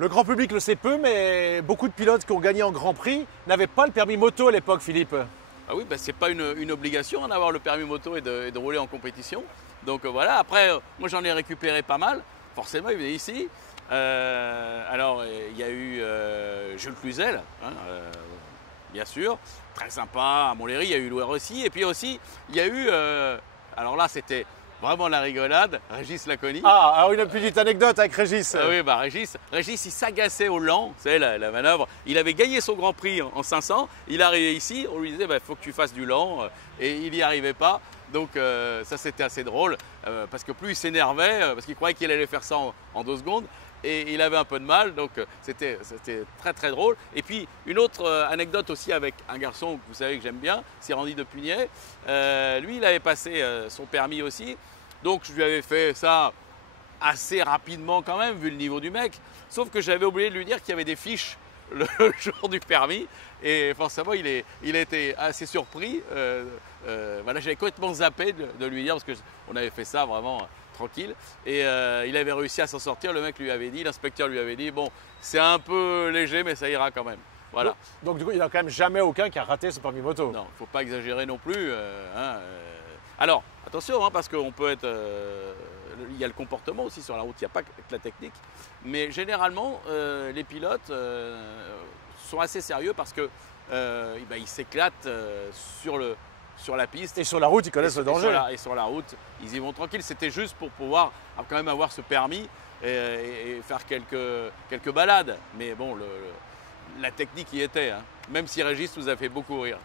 Le grand public le sait peu, mais beaucoup de pilotes qui ont gagné en Grand Prix n'avaient pas le permis moto à l'époque, Philippe. Ah oui, ce n'est pas une obligation d'avoir le permis moto et de rouler en compétition. Donc voilà, après, moi j'en ai récupéré pas mal. Forcément, il venait ici. Alors, il y a eu Jules Cluzel, hein, bien sûr, très sympa. À Montlhéry, il y a eu Loire aussi. Et puis aussi, il y a eu, alors là, c'était vraiment la rigolade, Régis Laconi. Ah, une petite anecdote avec Régis. Ah oui, Régis, il s'agaçait au Lan, vous savez, la manœuvre. Il avait gagné son Grand Prix en 500. Il arrivait ici, on lui disait, il faut que tu fasses du Lan. Et il n'y arrivait pas. Donc ça, c'était assez drôle. Parce que plus il s'énervait, parce qu'il croyait qu'il allait faire ça en 2 secondes. Et il avait un peu de mal, donc c'était très très drôle. Et puis une autre anecdote aussi avec un garçon que vous savez que j'aime bien, c'est Randy de Pugnet. Lui, il avait passé son permis aussi, donc je lui avais fait ça assez rapidement quand même, vu le niveau du mec. Sauf que j'avais oublié de lui dire qu'il y avait des fiches le jour du permis, et forcément il a été assez surpris. Voilà, j'avais complètement zappé de lui dire, parce qu'on avait fait ça vraiment tranquille, et il avait réussi à s'en sortir. Le mec lui avait dit, l'inspecteur lui avait dit, bon, c'est un peu léger mais ça ira quand même. Voilà. Donc du coup, il n'y en a quand même jamais aucun qui a raté son permis moto. Non, il ne faut pas exagérer non plus. Alors, attention, hein, parce qu'on peut être... il y a le comportement aussi sur la route, il n'y a pas que la technique. Mais généralement, les pilotes sont assez sérieux parce que ils s'éclatent sur la piste. Et sur la route, ils connaissent le danger. Et sur la route, ils y vont tranquilles. C'était juste pour pouvoir quand même avoir ce permis et faire quelques balades. Mais bon, la technique y était, hein. Même si Régis nous a fait beaucoup rire.